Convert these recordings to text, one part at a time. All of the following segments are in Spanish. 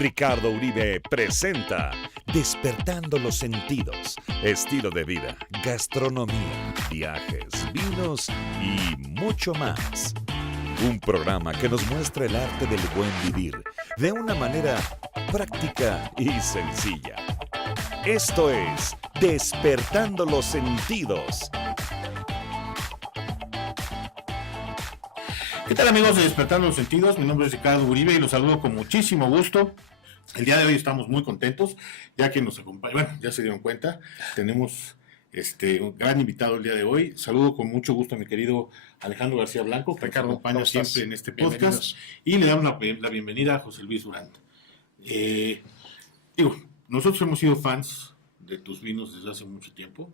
Ricardo Uribe presenta Despertando los Sentidos, estilo de vida, gastronomía, viajes, vinos y mucho más. Un programa que nos muestra el arte del buen vivir de una manera práctica y sencilla. Esto es Despertando los Sentidos. ¿Qué tal, amigos de Despertando los Sentidos? Mi nombre es Ricardo Uribe y los saludo con muchísimo gusto. El día de hoy estamos muy contentos, ya que nos acompaña, bueno, ya se dieron cuenta, tenemos un gran invitado el día de hoy. Saludo con mucho gusto a mi querido Alejandro García Blanco, que Ricardo, nos acompaña siempre en este podcast, y le damos la bienvenida a José Luis Durán. Nosotros hemos sido fans de tus vinos desde hace mucho tiempo.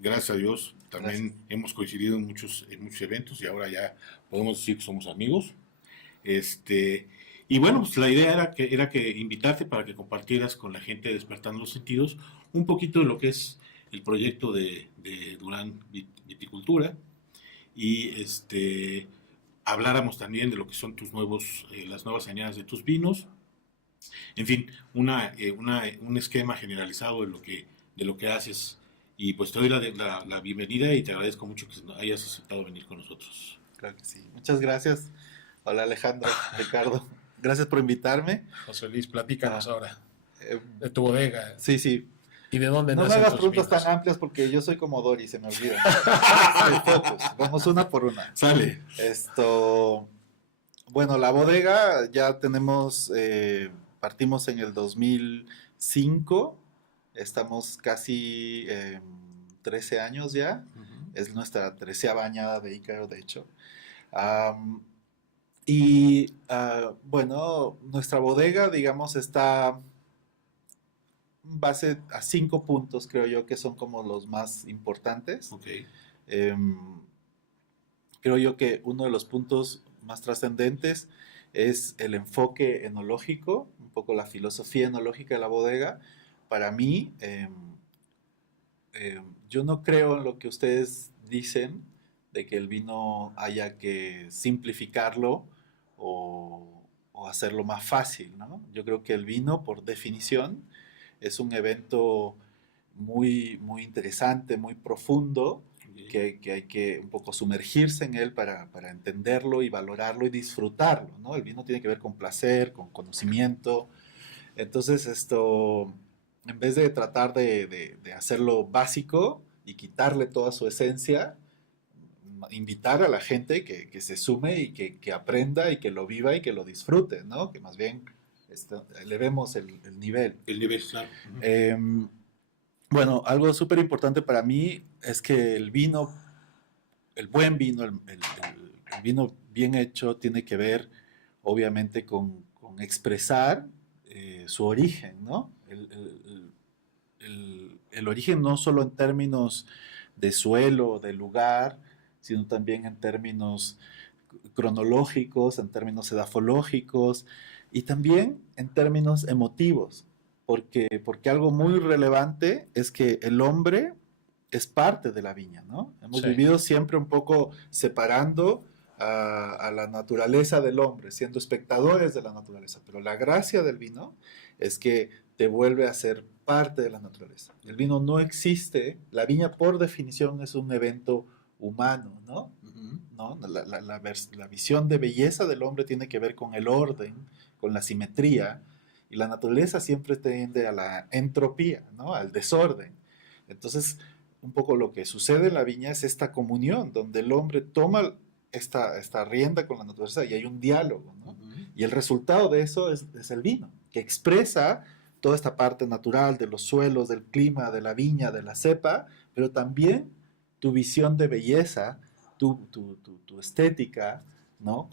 Gracias a Dios también hemos coincidido en muchos eventos y ahora ya podemos decir que somos amigos. Y bueno, pues la idea era que invitarte para que compartieras con la gente de Despertando los Sentidos un poquito de lo que es el proyecto de Durán Viticultura y habláramos también de lo que son tus las nuevas añadas de tus vinos. En fin, un esquema generalizado de lo que haces. Y pues te doy la bienvenida y te agradezco mucho que hayas aceptado venir con nosotros. Claro que sí. Muchas gracias. Hola, Alejandro, Ricardo. Gracias por invitarme. José Luis, platícanos ahora de tu bodega. Sí. ¿Y de dónde no nacen me hagas tus preguntas vinos? tan amplias porque yo soy como Dory, se me olvida. Focus. Vamos una por una. Sale. Bueno, la bodega ya tenemos, partimos en el 2005. Estamos casi 13 años ya. Uh-huh. Es nuestra 13ª añada de Ícaro, de hecho. Bueno, nuestra bodega, digamos, está base a 5 puntos, creo yo, que son como los más importantes. Okay. Creo yo que uno de los puntos más trascendentes es el enfoque enológico, un poco la filosofía enológica de la bodega. Para mí, yo no creo en lo que ustedes dicen de que el vino haya que simplificarlo o hacerlo más fácil, ¿no? Yo creo que el vino, por definición, es un evento muy, muy interesante, muy profundo, que hay que un poco sumergirse en él para entenderlo y valorarlo y disfrutarlo, ¿no? El vino tiene que ver con placer, con conocimiento. Entonces, en vez de tratar de hacerlo básico y quitarle toda su esencia, invitar a la gente que se sume y que aprenda y que lo viva y que lo disfrute, ¿no? Que más bien elevemos el nivel. El nivel, claro. Bueno, algo súper importante para mí es que el vino, el buen vino, el vino bien hecho tiene que ver, obviamente, con expresar su origen, ¿no? El origen no solo en términos de suelo, de lugar, sino también en términos cronológicos, en términos edafológicos y también en términos emotivos, porque algo muy relevante es que el hombre es parte de la viña, ¿no? Hemos vivido siempre un poco separando a la naturaleza del hombre, siendo espectadores de la naturaleza, pero la gracia del vino es que te vuelve a ser parte de la naturaleza. El vino no existe, la viña por definición es un evento humano, ¿no? Uh-huh. ¿No? La visión de belleza del hombre tiene que ver con el orden, con la simetría, y la naturaleza siempre tiende a la entropía, ¿no? Al desorden. Entonces, un poco lo que sucede en la viña es esta comunión, donde el hombre toma esta rienda con la naturaleza y hay un diálogo, ¿no? Uh-huh. Y el resultado de eso es el vino, que expresa toda esta parte natural de los suelos, del clima, de la viña, de la cepa, pero también tu visión de belleza, tu estética, ¿no?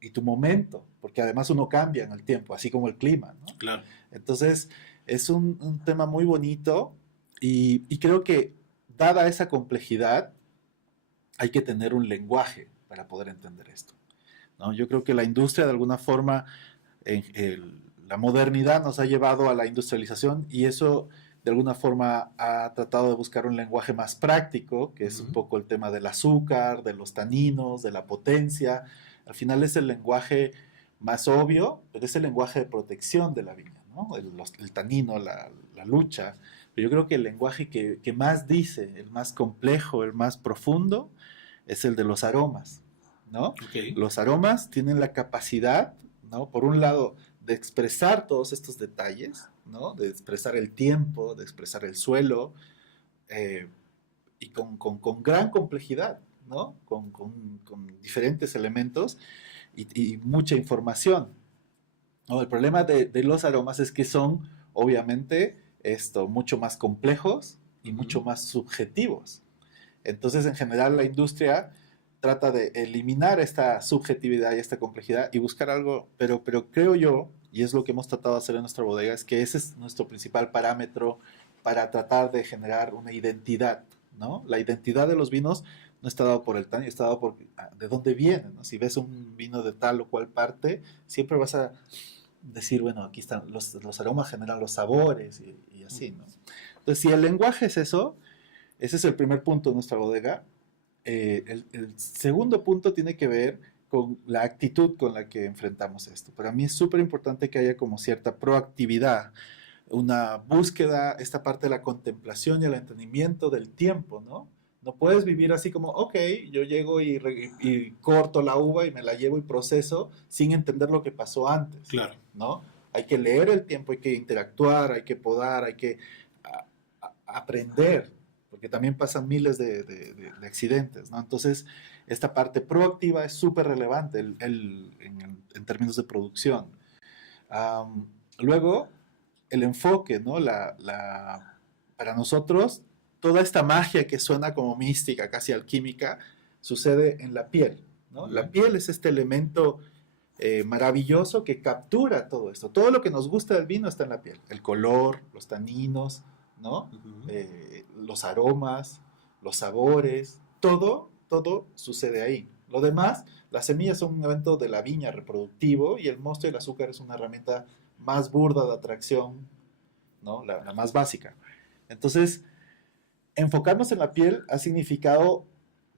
Y tu momento, porque además uno cambia en el tiempo, así como el clima, ¿no? Claro. Entonces, es un tema muy bonito y creo que, dada esa complejidad, hay que tener un lenguaje para poder entender esto, ¿no? Yo creo que la industria, de alguna forma, la modernidad nos ha llevado a la industrialización y eso de alguna forma ha tratado de buscar un lenguaje más práctico, que es un poco el tema del azúcar, de los taninos, de la potencia. Al final es el lenguaje más obvio, pero es el lenguaje de protección de la viña, ¿no? El tanino, la lucha. Pero yo creo que el lenguaje que más dice, el más complejo, el más profundo, es el de los aromas, ¿no? Okay. Los aromas tienen la capacidad, ¿no? Por un lado, de expresar todos estos detalles, ¿no? De expresar el tiempo, de expresar el suelo, y con gran complejidad, ¿no? Con diferentes elementos y mucha información, ¿no? El problema de los aromas es que son, obviamente, mucho más complejos y mucho más subjetivos. Entonces, en general, la industria trata de eliminar esta subjetividad y esta complejidad y buscar algo, pero creo yo, y es lo que hemos tratado de hacer en nuestra bodega, es que ese es nuestro principal parámetro para tratar de generar una identidad, ¿no? La identidad de los vinos no está dado por el tanino, está dado por de dónde viene, ¿no? Si ves un vino de tal o cual parte, siempre vas a decir, bueno, aquí están los aromas, generan los sabores y así, ¿no? Entonces, si el lenguaje es eso, ese es el primer punto de nuestra bodega. El segundo punto tiene que ver con la actitud con la que enfrentamos esto. Para mí es súper importante que haya como cierta proactividad, una búsqueda, esta parte de la contemplación y el entendimiento del tiempo, ¿no? No puedes vivir así como, ok, yo llego y corto la uva y me la llevo y proceso sin entender lo que pasó antes. Claro. ¿No? Hay que leer el tiempo, hay que interactuar, hay que podar, hay que aprender, porque también pasan miles de accidentes, ¿no? Entonces, esta parte proactiva es súper relevante en términos de producción. Luego, el enfoque, ¿no? Para nosotros, toda esta magia que suena como mística, casi alquímica, sucede en la piel, ¿no? La piel es este elemento maravilloso que captura todo esto. Todo lo que nos gusta del vino está en la piel. El color, los taninos, ¿no? Los aromas, los sabores, todo sucede ahí. Lo demás, las semillas son un evento de la viña reproductivo y el mosto y el azúcar es una herramienta más burda de atracción, ¿no? La más básica. Entonces, enfocarnos en la piel ha significado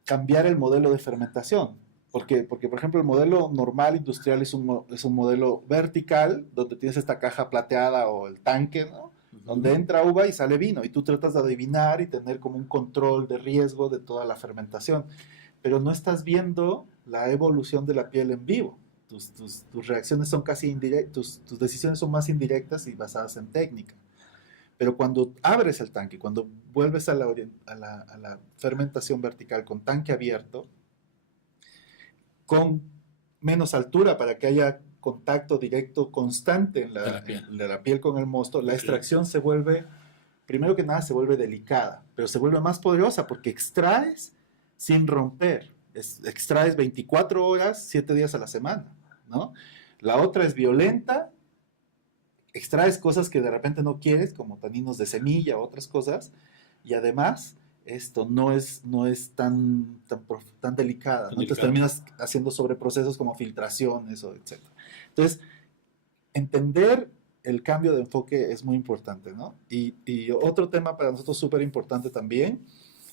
cambiar el modelo de fermentación. Porque, por ejemplo, el modelo normal industrial es un modelo vertical, donde tienes esta caja plateada o el tanque, ¿no? Donde entra uva y sale vino, y tú tratas de adivinar y tener como un control de riesgo de toda la fermentación. Pero no estás viendo la evolución de la piel en vivo. Tus reacciones son casi indirectas, tus decisiones son más indirectas y basadas en técnica. Pero cuando abres el tanque, cuando vuelves a la fermentación vertical con tanque abierto, con menos altura para que haya contacto directo constante de la piel con el mosto, la extracción se vuelve, primero que nada, se vuelve delicada, pero se vuelve más poderosa porque extraes sin romper. Extraes 24 horas, 7 días a la semana, ¿no? La otra es violenta, extraes cosas que de repente no quieres, como taninos de semilla o otras cosas, y además esto no es tan delicada, ¿no? Entonces terminas haciendo sobreprocesos como filtraciones, etc. Entonces, entender el cambio de enfoque es muy importante, ¿no? Y otro tema para nosotros súper importante también,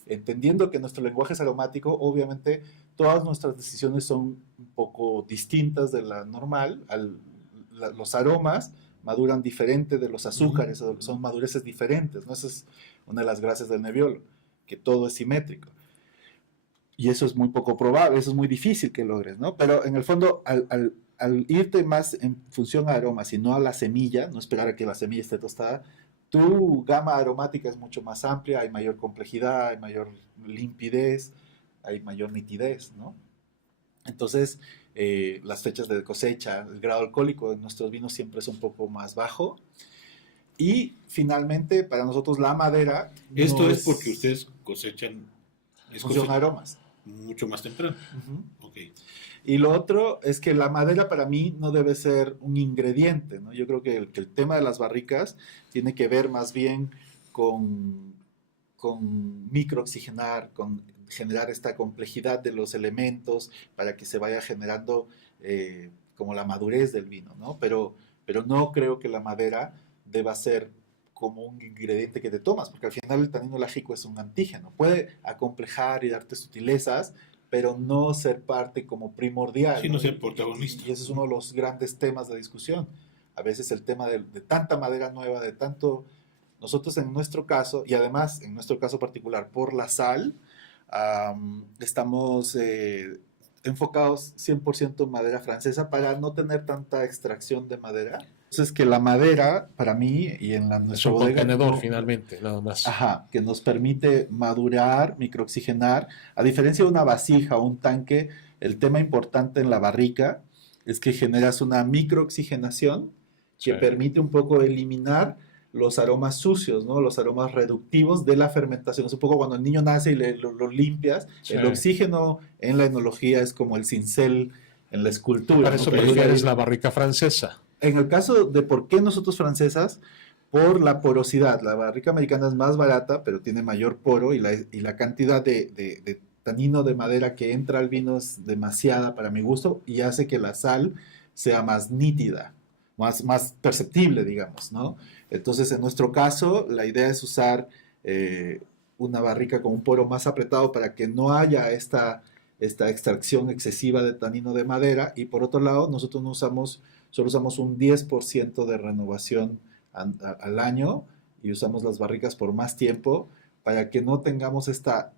entendiendo que nuestro lenguaje es aromático, obviamente todas nuestras decisiones son un poco distintas de la normal. Los aromas maduran diferente de los azúcares, son madureces diferentes, ¿no? Esa es una de las gracias del Nebbiolo, que todo es simétrico. Y eso es muy poco probable, eso es muy difícil que logres, ¿no? Pero en el fondo, al irte más en función a aromas y no a la semilla, no esperar a que la semilla esté tostada, tu gama aromática es mucho más amplia, hay mayor complejidad, hay mayor limpidez, hay mayor nitidez, ¿no? Entonces, las fechas de cosecha, el grado alcohólico de nuestros vinos siempre es un poco más bajo. Y finalmente, para nosotros la madera... Esto es porque ustedes cosechan... Función aromas. Mucho más temprano. Okay. Y lo otro es que la madera para mí no debe ser un ingrediente, ¿no? Yo creo que el tema de las barricas tiene que ver más bien con microoxigenar, con generar esta complejidad de los elementos para que se vaya generando como la madurez del vino, ¿no? Pero no creo que la madera deba ser como un ingrediente que te tomas, porque al final el tanino lágico es un antígeno. Puede acomplejar y darte sutilezas, pero no ser parte como primordial. Sí, no ser protagonista. Y ese es uno de los grandes temas de discusión. A veces el tema de tanta madera nueva, de tanto... Nosotros en nuestro caso, y además en nuestro caso particular por la sal, estamos enfocados 100% en madera francesa para no tener tanta extracción de madera. Entonces que la madera, para mí, y en nuestra un bodega... contenedor finalmente, nada más. Ajá, que nos permite madurar, microoxigenar. A diferencia de una vasija o un tanque, el tema importante en la barrica es que generas una microoxigenación que permite un poco eliminar los aromas sucios, ¿no? Los aromas reductivos de la fermentación. Es un poco cuando el niño nace y lo limpias. Sí. El oxígeno en la enología es como el cincel en la escultura. Para eso prefieres la barrica francesa. En el caso de por qué nosotros francesas, por la porosidad. La barrica americana es más barata, pero tiene mayor poro y la cantidad de tanino de madera que entra al vino es demasiada para mi gusto y hace que la sal sea más nítida, más perceptible, digamos, ¿no? Entonces, en nuestro caso, la idea es usar una barrica con un poro más apretado para que no haya esta extracción excesiva de tanino de madera. Y por otro lado, nosotros solo usamos un 10% de renovación al año y usamos las barricas por más tiempo para que no tengamos esta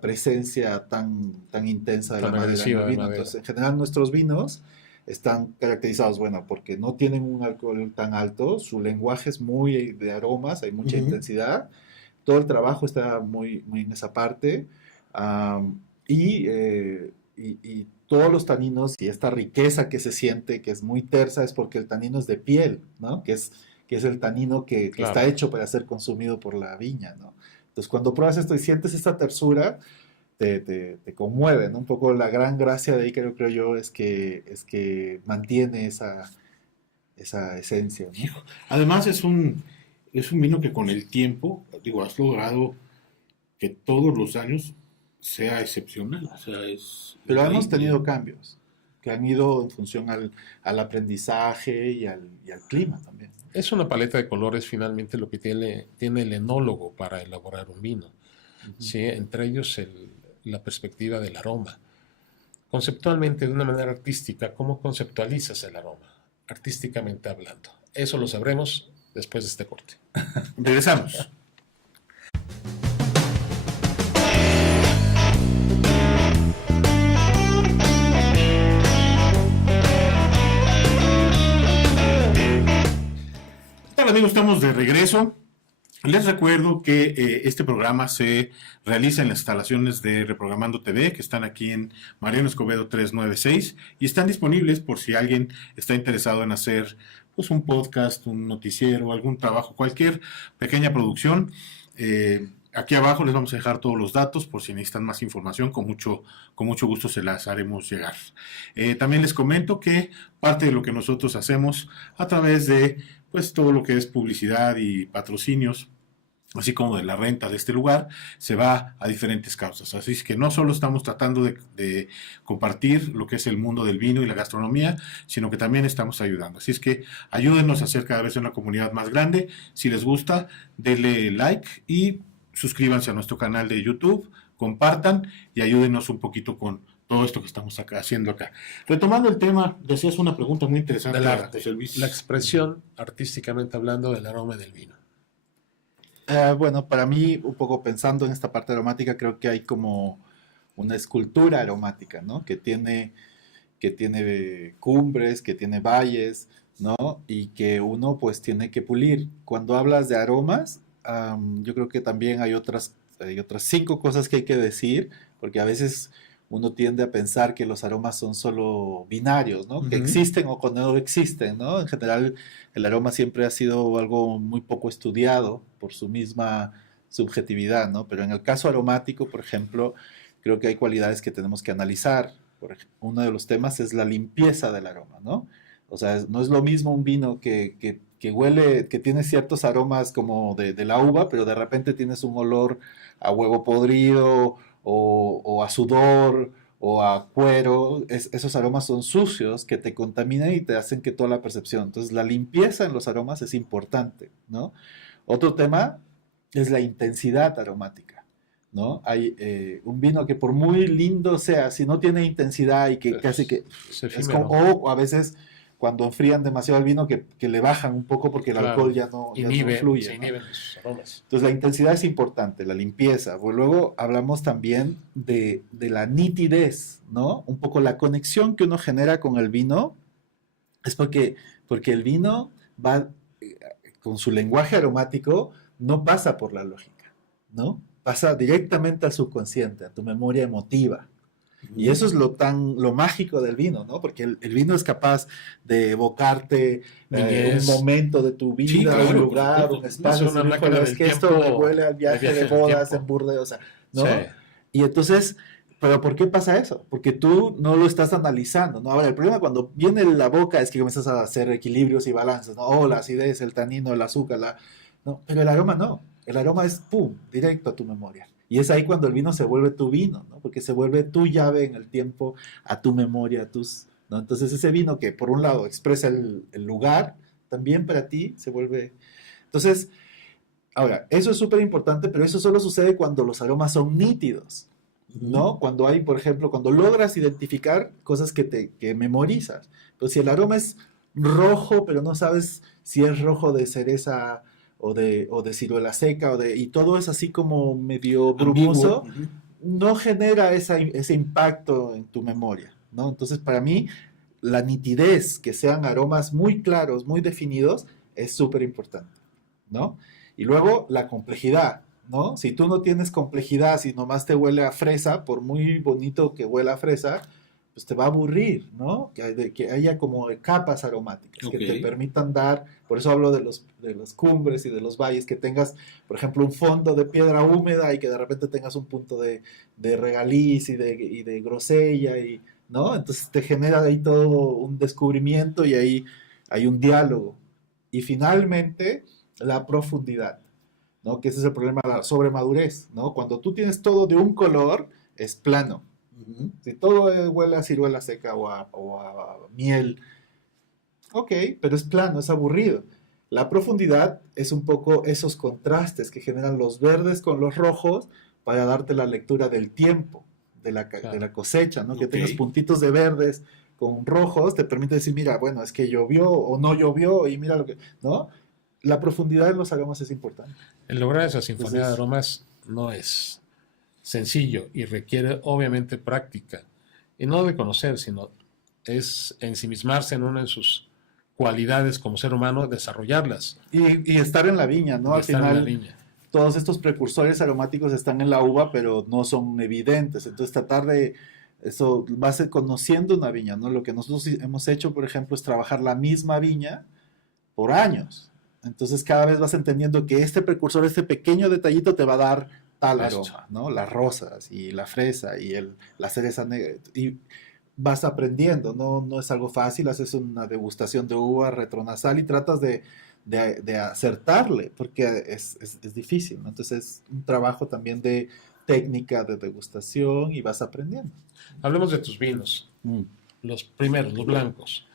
presencia tan intensa de la madera en el vino. Entonces, en general, nuestros vinos están caracterizados, bueno, porque no tienen un alcohol tan alto, su lenguaje es muy de aromas, hay mucha intensidad, todo el trabajo está muy en esa parte, y todos los taninos y esta riqueza que se siente, que es muy tersa, es porque el tanino es de piel, ¿no? Que es el tanino que está hecho para ser consumido por la viña, ¿no? Entonces, cuando pruebas esto y sientes esta tersura, te conmueve, ¿no? Un poco la gran gracia de ahí, creo yo, es que mantiene esa esencia, ¿no? Además, es un vino que con el tiempo, has logrado que todos los años sea excepcional. O sea, pero hemos tenido cambios que han ido en función al aprendizaje y al clima también. Es una paleta de colores finalmente lo que tiene el enólogo para elaborar un vino. ¿Sí? Entre ellos la perspectiva del aroma. Conceptualmente, de una manera artística, ¿cómo conceptualizas el aroma? Artísticamente hablando. Eso lo sabremos después de este corte. Regresamos. ¿Qué tal, amigos? Estamos de regreso. Les recuerdo que este programa se realiza en las instalaciones de Reprogramando TV, que están aquí en Mariano Escobedo 396, y están disponibles por si alguien está interesado en hacer pues, un podcast, un noticiero, algún trabajo, cualquier pequeña producción. Aquí abajo les vamos a dejar todos los datos por si necesitan más información, con mucho gusto se las haremos llegar. También les comento que parte de lo que nosotros hacemos a través de pues todo lo que es publicidad y patrocinios, así como de la renta de este lugar, se va a diferentes causas. Así es que no solo estamos tratando de compartir lo que es el mundo del vino y la gastronomía, sino que también estamos ayudando. Así es que ayúdenos a hacer cada vez una comunidad más grande. Si les gusta, denle like y suscríbanse a nuestro canal de YouTube, compartan y ayúdenos un poquito con todo esto que estamos haciendo acá. Retomando el tema, decías una pregunta muy interesante. Del arte, la expresión artísticamente hablando del aroma del vino. Bueno, para mí, un poco pensando en esta parte aromática, creo que hay como una escultura aromática, ¿no? Que tiene cumbres, que tiene valles, ¿no? Y que uno pues tiene que pulir. Cuando hablas de aromas, yo creo que también hay otras 5 cosas que hay que decir, porque a veces uno tiende a pensar que los aromas son solo binarios, ¿no? Que existen o que no existen, ¿no? En general, el aroma siempre ha sido algo muy poco estudiado por su misma subjetividad, ¿no? Pero en el caso aromático, por ejemplo, creo que hay cualidades que tenemos que analizar. Uno de los temas es la limpieza del aroma, ¿no? O sea, no es lo mismo un vino que huele, que tiene ciertos aromas como de la uva, pero de repente tienes un olor a huevo podrido o a sudor o a cuero. Esos aromas son sucios que te contaminan y te hacen que toda la percepción. Entonces, la limpieza en los aromas es importante, ¿no? Otro tema es la intensidad aromática, ¿no? Hay un vino que por muy lindo sea, si no tiene intensidad y que casi que es como, o a veces cuando enfrían demasiado el vino que le bajan un poco porque el alcohol ya no fluye. Se ¿no? inhiben los aromas. Entonces la intensidad es importante, la limpieza. Pues luego hablamos también de la nitidez, ¿no? Un poco la conexión que uno genera con el vino es porque el vino va con su lenguaje aromático, no pasa por la lógica, ¿no? Pasa directamente al subconsciente, a tu memoria emotiva. Y eso es lo mágico del vino, ¿no? Porque el vino es capaz de evocarte un momento de tu vida, Sí, claro, un lugar, un espacio. Es una máquina del que esto tiempo, huele al viaje de del bodas tiempo. en Burdeos, o sea, ¿no? Sí. Y entonces, ¿pero por qué pasa eso? Porque tú no lo estás analizando, ¿no? Ahora, el problema cuando viene la boca es que comienzas a hacer equilibrios y balances, ¿no? Oh, la acidez, el tanino, el azúcar, no, pero el aroma no. El aroma es, pum, directo a tu memoria. Y es ahí cuando el vino se vuelve tu vino, ¿no? Porque se vuelve tu llave en el tiempo, a tu memoria, ¿no? Entonces ese vino que por un lado expresa el lugar, también para ti se vuelve... Entonces, ahora, eso es súper importante, pero eso solo sucede cuando los aromas son nítidos, ¿no? Cuando hay, por ejemplo, cuando logras identificar cosas que memorizas. Pues si el aroma es rojo, pero no sabes si es rojo de cereza o de ciruela seca, y todo es así como medio brumoso, no genera ese impacto en tu memoria, ¿no? Entonces, para mí, la nitidez, que sean aromas muy claros, muy definidos, es súper importante, ¿no? Y luego, la complejidad, ¿no? Si tú no tienes complejidad, si nomás te huele a fresa, por muy bonito que huela a fresa, pues te va a aburrir, ¿no? Que haya como capas aromáticas que te permitan dar, por eso hablo de las cumbres y de los valles, que tengas, por ejemplo, un fondo de piedra húmeda y que de repente tengas un punto de regaliz y de grosella, ¿no? Entonces te genera ahí todo un descubrimiento y ahí hay un diálogo. Y finalmente, la profundidad, ¿no? Que ese es el problema de la sobremadurez, ¿no? Cuando tú tienes todo de un color, es plano. Si todo huele a ciruela seca o a miel, ok, pero es plano, es aburrido. La profundidad es un poco esos contrastes que generan los verdes con los rojos para darte la lectura del tiempo, de la cosecha, ¿no? Que tengas puntitos de verdes con rojos, te permite decir, mira, bueno, es que llovió o no llovió y mira lo que, ¿no? La profundidad en los aromas es importante. El lograr esa sinfonía de aromas no es sencillo y requiere obviamente práctica, y no de conocer, sino es ensimismarse en una de sus cualidades como ser humano, desarrollarlas. Y estar en la viña, ¿no? Al final, todos estos precursores aromáticos están en la uva, pero no son evidentes, entonces tratar de eso, vas conociendo una viña, ¿no? Lo que nosotros hemos hecho, por ejemplo, es trabajar la misma viña por años, entonces cada vez vas entendiendo que este precursor, este pequeño detallito te va a dar tal aroma, ¿no? Las rosas y la fresa y la cereza negra. Y vas aprendiendo, no es algo fácil, haces una degustación de uva retronasal y tratas de acertarle, porque es difícil, ¿no? Entonces es un trabajo también de técnica, de degustación y vas aprendiendo. Hablemos de tus vinos, los primeros, los blancos.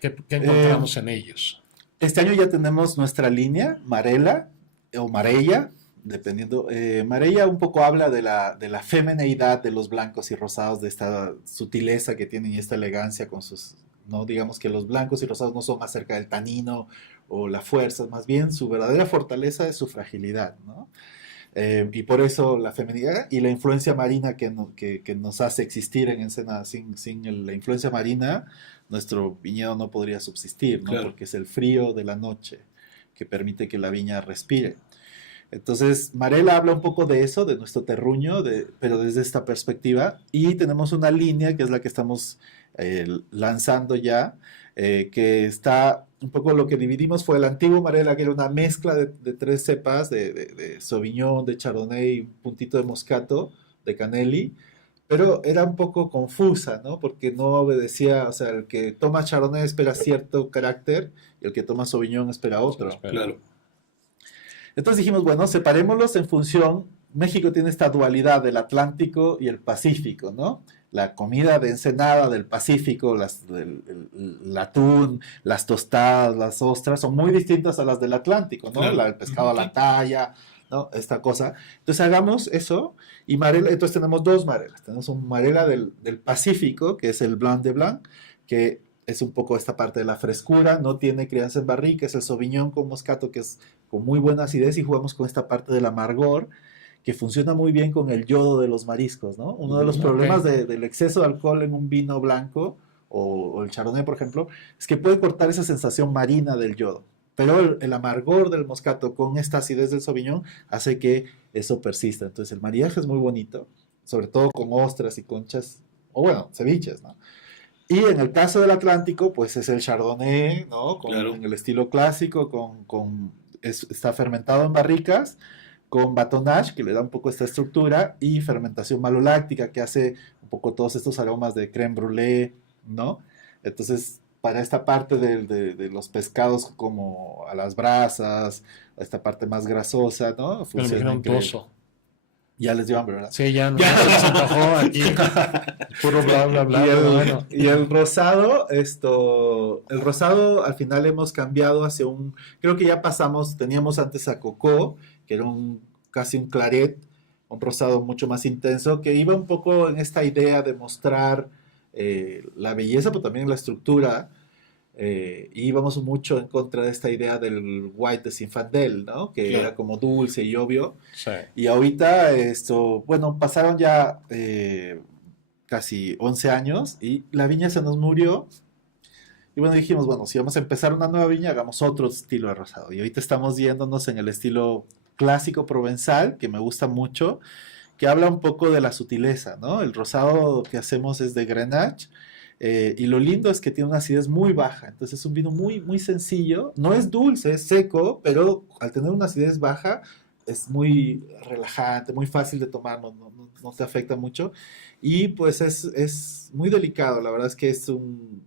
¿Qué encontramos en ellos? Este año ya tenemos nuestra línea, Marella o Marella, dependiendo. Marella un poco habla de la femineidad de los blancos y rosados, de esta sutileza que tienen y esta elegancia con sus, ¿no? Digamos que los blancos y rosados no son acerca del tanino o la fuerza, más bien su verdadera fortaleza es su fragilidad, ¿no? Y por eso la feminidad y la influencia marina que nos hace existir en Ensenada. Sin la influencia marina, nuestro viñedo no podría subsistir, ¿no? Claro. Porque es el frío de la noche que permite que la viña respire. Entonces, Marella habla un poco de eso, de nuestro terruño, pero desde esta perspectiva. Y tenemos una línea que es la que estamos lanzando ya, que está un poco lo que dividimos fue el antiguo Marella, que era una mezcla de 3 cepas, de Sauvignon, de Chardonnay, un puntito de Moscato, de Canelli, pero era un poco confusa, ¿no? Porque no obedecía, o sea, el que toma Chardonnay espera cierto carácter y el que toma Sauvignon espera otro. Claro. Entonces dijimos, bueno, separémoslos en función, México tiene esta dualidad del Atlántico y el Pacífico, ¿no? La comida de Ensenada del Pacífico, el atún, las tostadas, las ostras, son muy distintas a las del Atlántico, ¿no? El pescado a la talla, ¿no? Esta cosa. Entonces hagamos eso y Marela, entonces tenemos 2 Marelas. Tenemos un Marela del Pacífico, que es el Blanc de Blanc, que es un poco esta parte de la frescura, no tiene crianza en barrica, es el Sauvignon con Moscato, que es con muy buena acidez, y jugamos con esta parte del amargor, que funciona muy bien con el yodo de los mariscos, ¿no? Uno de los problemas del exceso de alcohol en un vino blanco, o el Chardonnay, por ejemplo, es que puede cortar esa sensación marina del yodo. Pero el amargor del Moscato con esta acidez del Sauvignon hace que eso persista. Entonces el mariaje es muy bonito, sobre todo con ostras y conchas, o bueno, ceviches, ¿no? Y en el caso del Atlántico, pues es el Chardonnay, ¿no? Claro. En el estilo clásico, está fermentado en barricas, con batonnage, que le da un poco esta estructura, y fermentación maloláctica, que hace un poco todos estos aromas de crème brûlée, ¿no? Entonces, para esta parte de los pescados como a las brasas, esta parte más grasosa, ¿no? Pero me dijeron increíble. toso. Ya les dio hambre, ¿verdad? Sí, ya no se antojó aquí. Puro bla, bla, bla. Bueno. Y el rosado, el rosado al final hemos cambiado hacia creo que ya pasamos, teníamos antes a Cocó, que era casi un claret, un rosado mucho más intenso, que iba un poco en esta idea de mostrar la belleza, pero también la estructura, y íbamos mucho en contra de esta idea del white de Zinfandel, ¿no? Que Claro. era como dulce y obvio. Sí. Y ahorita, bueno, pasaron ya casi 11 años y la viña se nos murió. Y bueno, dijimos, bueno, si vamos a empezar una nueva viña, hagamos otro estilo de rosado. Y ahorita estamos yéndonos en el estilo clásico provenzal, que me gusta mucho, que habla un poco de la sutileza, ¿no? El rosado que hacemos es de Grenache. Y lo lindo es que tiene una acidez muy baja, entonces es un vino muy, muy sencillo, no es dulce, es seco, pero al tener una acidez baja es muy relajante, muy fácil de tomar, no te afecta mucho, y pues es muy delicado, la verdad es que es un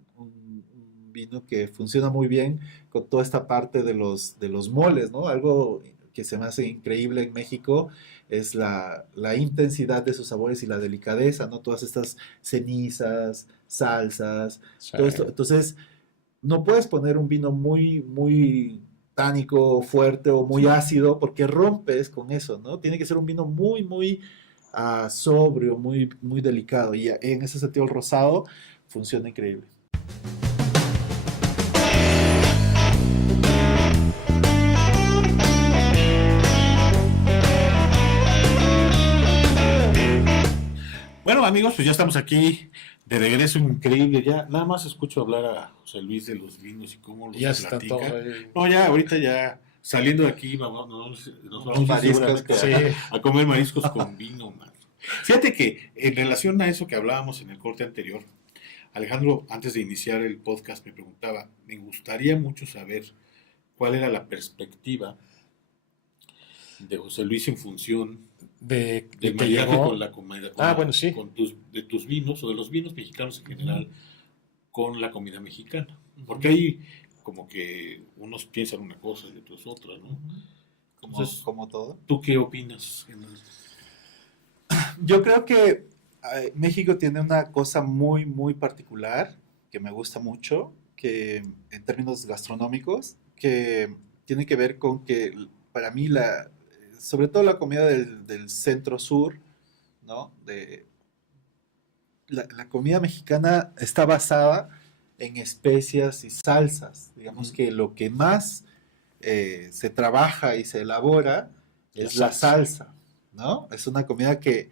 vino que funciona muy bien con toda esta parte de los moles, ¿no? Algo que se me hace increíble en México es la intensidad de sus sabores y la delicadeza, ¿no? Todas estas cenizas, salsas, Sí. todo esto. Entonces, no puedes poner un vino muy, muy tánico, fuerte o muy ácido, porque rompes con eso, ¿no? Tiene que ser un vino muy, muy sobrio, muy, muy delicado. Y en ese sentido, el rosado funciona increíble. Bueno, amigos, pues ya estamos aquí de regreso, increíble. Ya nada más escucho hablar a José Luis de los vinos y cómo los Ya está platica. todo. No, ya, ahorita ya saliendo de aquí, nos vamos mariscos seguramente Sí. a comer mariscos con vino, man. Fíjate que en relación a eso que hablábamos en el corte anterior, Alejandro, antes de iniciar el podcast, me preguntaba, me gustaría mucho saber cuál era la perspectiva de José Luis en función De del que maridaje llegó. con la comida, Bueno, sí. de tus vinos o de los vinos mexicanos en general con la comida mexicana. Porque ahí como que unos piensan una cosa y otros otra, ¿no? Entonces, Como todo. ¿tú qué opinas? Yo creo que México tiene una cosa muy, muy particular que me gusta mucho, que en términos gastronómicos, que tiene que ver con que para mí sobre todo la comida del centro sur, ¿no? La comida mexicana está basada en especias y salsas. Digamos que lo que más se trabaja y se elabora es la salsa, ¿no? Es una comida que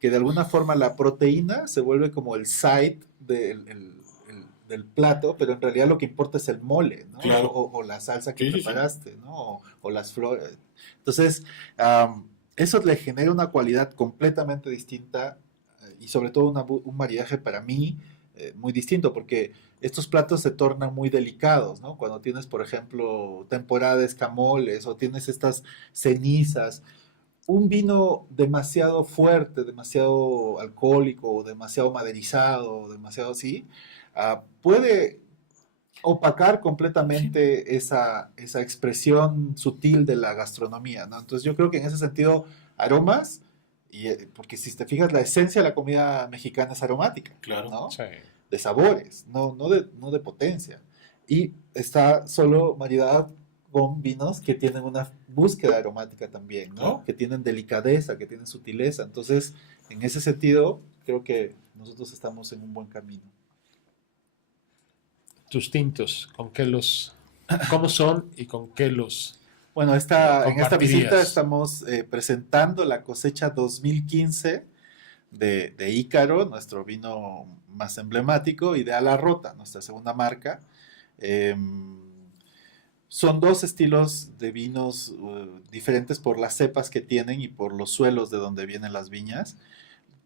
de alguna forma la proteína se vuelve como el side del plato, pero en realidad lo que importa es el mole, ¿no? Claro. O la salsa que Sí, sí, preparaste, ¿no? O las flores. Entonces, eso le genera una cualidad completamente distinta y sobre todo un maridaje para mí muy distinto, porque estos platos se tornan muy delicados, ¿no? Cuando tienes, por ejemplo, temporada de escamoles o tienes estas cenizas, un vino demasiado fuerte, demasiado alcohólico, demasiado maderizado, demasiado así, puede opacar completamente esa expresión sutil de la gastronomía, ¿no? Entonces yo creo que en ese sentido, aromas, porque si te fijas, la esencia de la comida mexicana es aromática, Claro. ¿no? Sí. De sabores, no de potencia. Y está solo maridada con vinos que tienen una búsqueda aromática también, ¿no? Claro. Que tienen delicadeza, que tienen sutileza. Entonces, en ese sentido, creo que nosotros estamos en un buen camino. Tus tintos, ¿cómo son y con qué los Bueno, en esta compartirías? visita estamos presentando la cosecha 2015 de Ícaro, nuestro vino más emblemático, y de A La Rota, nuestra segunda marca. Son dos estilos de vinos diferentes por las cepas que tienen y por los suelos de donde vienen las viñas.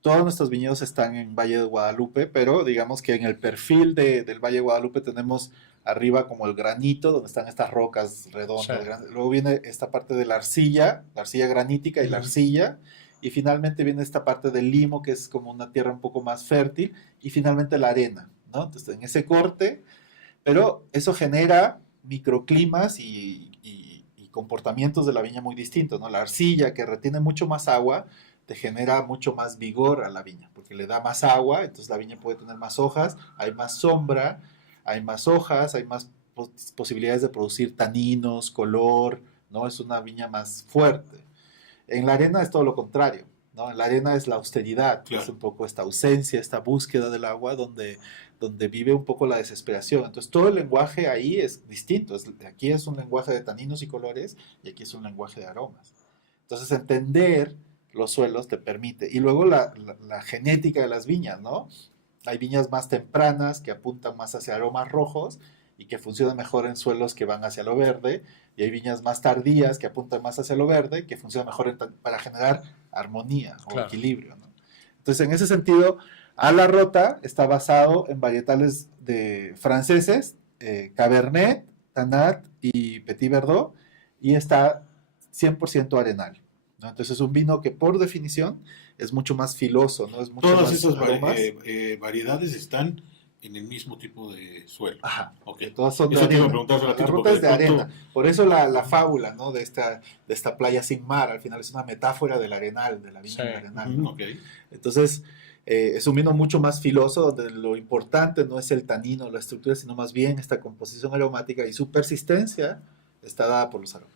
Todos nuestros viñedos están en Valle de Guadalupe, pero digamos que en el perfil del Valle de Guadalupe tenemos arriba como el granito, donde están estas rocas redondas. Sí. Luego viene esta parte de la arcilla granítica y la arcilla. Y finalmente viene esta parte del limo, que es como una tierra un poco más fértil. Y finalmente la arena, ¿no? Entonces, en ese corte, pero eso genera microclimas y comportamientos de la viña muy distintos, ¿no? La arcilla, que retiene mucho más agua, te genera mucho más vigor a la viña, porque le da más agua, entonces la viña puede tener más hojas, hay más sombra, hay más hojas, hay más posibilidades de producir taninos, color, ¿no? Es una viña más fuerte. En la arena es todo lo contrario, ¿no? En la arena es la austeridad, Claro. es un poco esta ausencia, esta búsqueda del agua, donde vive un poco la desesperación. Entonces todo el lenguaje ahí es distinto. Aquí es un lenguaje de taninos y colores y aquí es un lenguaje de aromas. Entonces entender los suelos te permite. Y luego la genética de las viñas, ¿no? Hay viñas más tempranas que apuntan más hacia aromas rojos y que funcionan mejor en suelos que van hacia lo verde. Y hay viñas más tardías que apuntan más hacia lo verde, que funcionan mejor para generar armonía o Claro. equilibrio, ¿no? Entonces, en ese sentido, A La Rota está basado en varietales franceses, Cabernet, Tannat y Petit Verdot, y está 100% arenal, ¿no? Entonces, es un vino que por definición es mucho más filoso, ¿no? Es mucho Todas más esas aromas. variedades están en el mismo tipo de suelo. Ajá. Ok. Todas son de Eso te iba a arena. preguntar hace La ratito, ruta porque es de de pronto- arena. Por eso la fábula, ¿no? de esta playa sin mar, al final es una metáfora del arenal, de la viña Sí. del arenal, ¿no? Ok. Entonces, es un vino mucho más filoso, donde lo importante no es el tanino, la estructura, sino más bien esta composición aromática y su persistencia está dada por los aromas.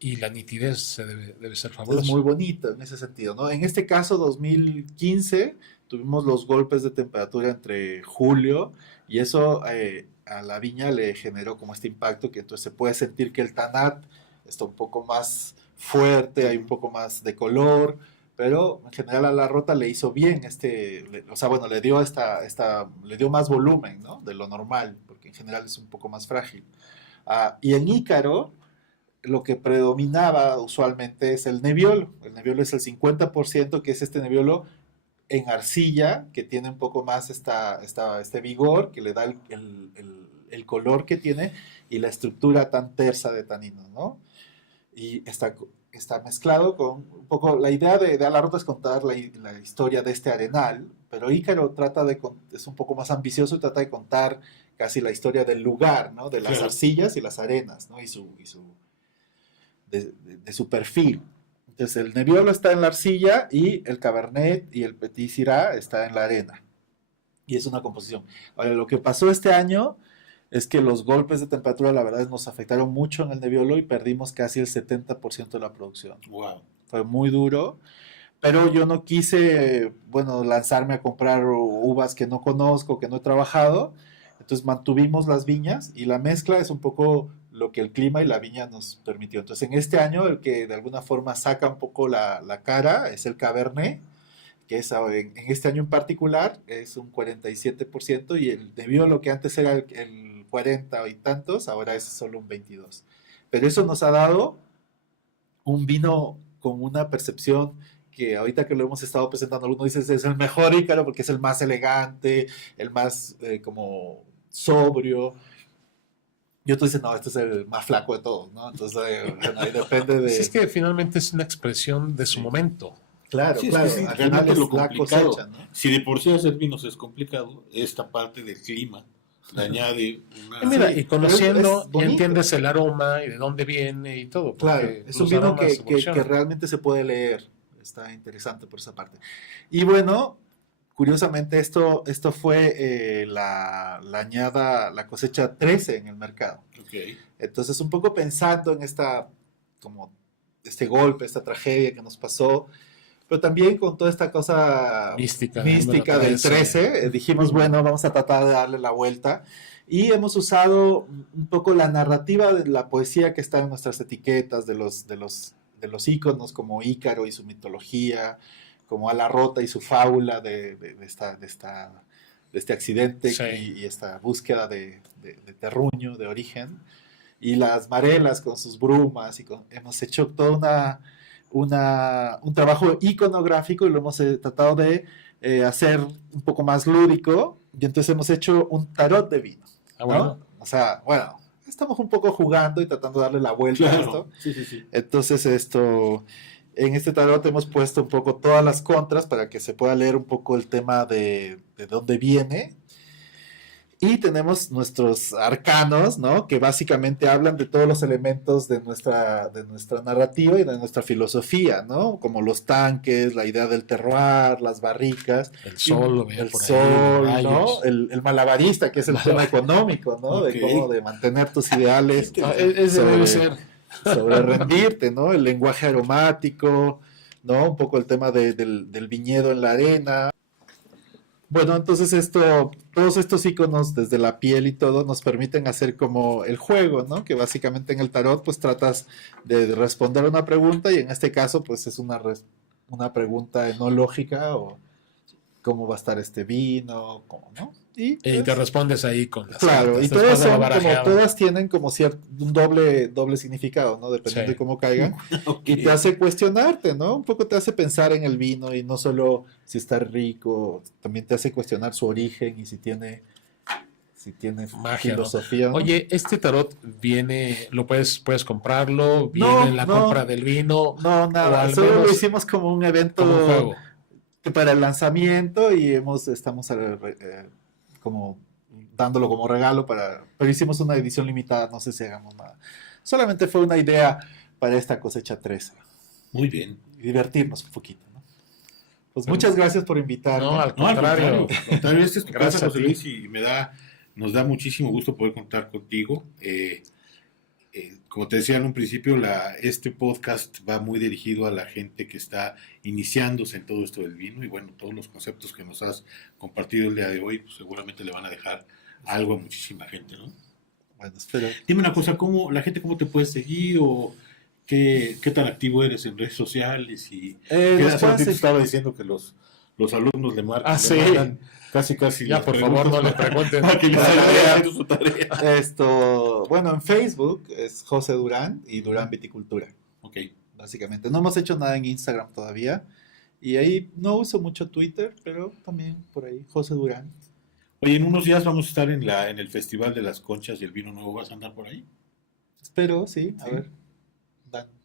Y la nitidez debe ser Es fabulosa. muy bonito en ese sentido, ¿no? En este caso, 2015, tuvimos los golpes de temperatura entre julio y eso a la viña le generó como este impacto que entonces se puede sentir que el tanat está un poco más fuerte, hay un poco más de color, pero en general a La Rota le hizo bien o sea, bueno, le dio más volumen, ¿no? De lo normal, porque en general es un poco más frágil. Y en Ícaro, lo que predominaba usualmente es el Nebbiolo. El Nebbiolo es el 50%, que es este Nebbiolo en arcilla, que tiene un poco más este vigor, que le da el color que tiene y la estructura tan tersa de taninos, ¿no? Y está mezclado con un poco, la idea de A La Rota es contar la historia de este arenal, pero Ícaro es un poco más ambicioso y trata de contar casi la historia del lugar, ¿no? De las Claro. arcillas y las arenas, ¿no? De su perfil. Entonces el Nebbiolo está en la arcilla y el Cabernet y el Petit Syrah está en la arena. Y es una composición. Ahora, lo que pasó este año es que los golpes de temperatura, la verdad, nos afectaron mucho en el Nebbiolo y perdimos casi el 70% de la producción. Wow. Fue muy duro, pero yo no quise, bueno, lanzarme a comprar uvas que no conozco, que no he trabajado. Entonces mantuvimos las viñas y la mezcla es un poco lo que el clima y la viña nos permitió. Entonces en este año el que de alguna forma saca un poco la cara es el Cabernet, que es en este año en particular es un 47% y el Nebbiolo que antes era el 40 y tantos, ahora es solo un 22%. Pero eso nos ha dado un vino con una percepción que ahorita que lo hemos estado presentando, algunos dicen es el mejor Ícaro porque es el más elegante, el más como sobrio. Y otros dicen, no, este es el más flaco de todos, ¿no? Entonces, bueno, ahí depende de... Pues es que finalmente es una expresión de su momento. Claro, Sí, es claro, que sí, al realmente final es lo la complicado. cosecha, ¿no? Si de por sí hacer vinos es complicado, esta parte del clima le añade una... Y mira, Sí, y conociendo, pero es ya bonito. entiendes el aroma y de dónde viene y todo. Claro, porque es un los vino aromas que evolucionan. realmente se puede leer. Está interesante por esa parte. Y bueno, curiosamente esto fue la cosecha 13 en el mercado. Ok. Ok. Entonces, un poco pensando en como este golpe, esta tragedia que nos pasó, pero también con toda esta cosa Mística del 13, dijimos, bueno, vamos a tratar de darle la vuelta. Y hemos usado un poco la narrativa de la poesía que está en nuestras etiquetas, de los íconos como Ícaro y su mitología, como Alarrota y su fábula de este accidente Sí. y esta búsqueda de terruño, de origen. Y las Marelas con sus brumas, hemos hecho toda un trabajo iconográfico y lo hemos tratado de hacer un poco más lúdico, y entonces hemos hecho un tarot de vino, ¿no? Bueno. O sea, bueno, estamos un poco jugando y tratando de darle la vuelta a esto. Sí. Entonces en este tarot hemos puesto un poco todas las contras para que se pueda leer un poco el tema de dónde viene. Y tenemos nuestros arcanos, ¿no? Que básicamente hablan de todos los elementos de nuestra narrativa y de nuestra filosofía, ¿no? Como los tanques, la idea del terroir, las barricas. El sol, lo veo el por ahí, sol, rayos. ¿no? El malabarista, que es el tema económico, ¿no? Ok. De cómo de mantener tus ideales. Ese debe ser. Sobre rendirte, ¿no? El lenguaje aromático, ¿no? Un poco el tema del viñedo en la arena. Bueno, entonces todos estos iconos desde la piel y todo nos permiten hacer como el juego, ¿no? Que básicamente en el tarot pues tratas de responder una pregunta, y en este caso pues es una pregunta enológica, o cómo va a estar este vino, cómo, ¿no? Y Y te pues, respondes ahí con las claro, cartas, y después todas de la son como, barajeada. todas tienen como un doble significado, ¿no? Dependiendo Sí. de cómo caigan. Ok. Y te hace cuestionarte, ¿no? Un poco te hace pensar en el vino, y no solo si está rico, también te hace cuestionar su origen y si tiene Magia, ¿no? filosofía, ¿no? Oye, este tarot viene, puedes comprarlo, viene No, en la no. compra del vino, No, o nada, al solo lo menos hicimos como un evento como un juego. para el lanzamiento, y estamos como dándolo como regalo pero hicimos una edición limitada, no sé si hagamos nada. Solamente fue una idea para esta cosecha 13. Muy bien. Y divertirnos un poquito, ¿no? Pues muchas gracias por invitarme. No, al No, al contrario. contrario, este es tu Gracias casa, a José ti. Luis, y nos da muchísimo gusto poder contar contigo. Como te decía en un principio, este podcast va muy dirigido a la gente que está iniciándose en todo esto del vino, y bueno, todos los conceptos que nos has compartido el día de hoy, pues seguramente le van a dejar algo a muchísima gente, ¿no? Bueno, espero. Dime una cosa, ¿cómo te puede seguir, o qué tan activo eres en redes sociales? Y Nos hace un pueden ratito seguir- estaba diciendo que los alumnos le marcan, Ah, le sí. mandan casi Ya, las por favor, no le preguntas pregunten. para que les haga su tarea. Bueno, en Facebook es José Durán y Durán Viticultura, Ok. básicamente. No hemos hecho nada en Instagram todavía, y ahí no uso mucho Twitter, pero también por ahí, José Durán. Oye, en unos días vamos a estar en el Festival de las Conchas y el Vino Nuevo. ¿Vas a andar por ahí? Espero, sí, a Sí. ver.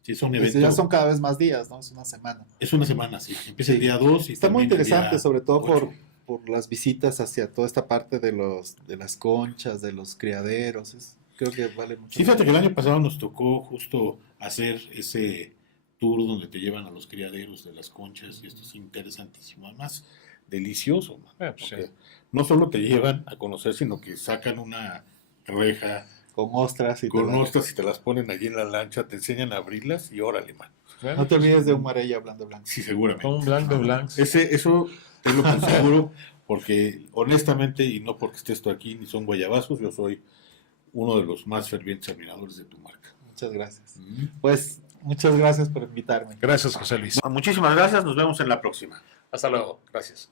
Sí, es un Pues evento. ya son cada vez más días, ¿no? Es una semana. Es una semana, sí. Empieza el Sí. día 2 y Está muy termina el día interesante, sobre todo 8. por las visitas hacia toda esta parte de las conchas, de los criaderos. Creo que vale mucho. Sí, fíjate que el año pasado nos tocó justo hacer ese tour donde te llevan a los criaderos de las conchas, y esto es interesantísimo, además delicioso, man, Pues, porque sí. no solo te llevan a conocer, sino que sacan una reja Con ostras y con te la- ostras y te las ponen allí en la lancha, te enseñan a abrirlas y órale, man. No te olvides de un marella hablando blanco. Sí, seguramente. Con un blanc de blanc. Eso te lo aseguro, porque honestamente, y no porque estés tú aquí, ni son guayabazos, yo soy uno de los más fervientes admiradores de tu marca. Muchas gracias. Pues muchas gracias por invitarme. Gracias, José Luis. Muchísimas gracias, nos vemos en la próxima. Hasta luego. Gracias.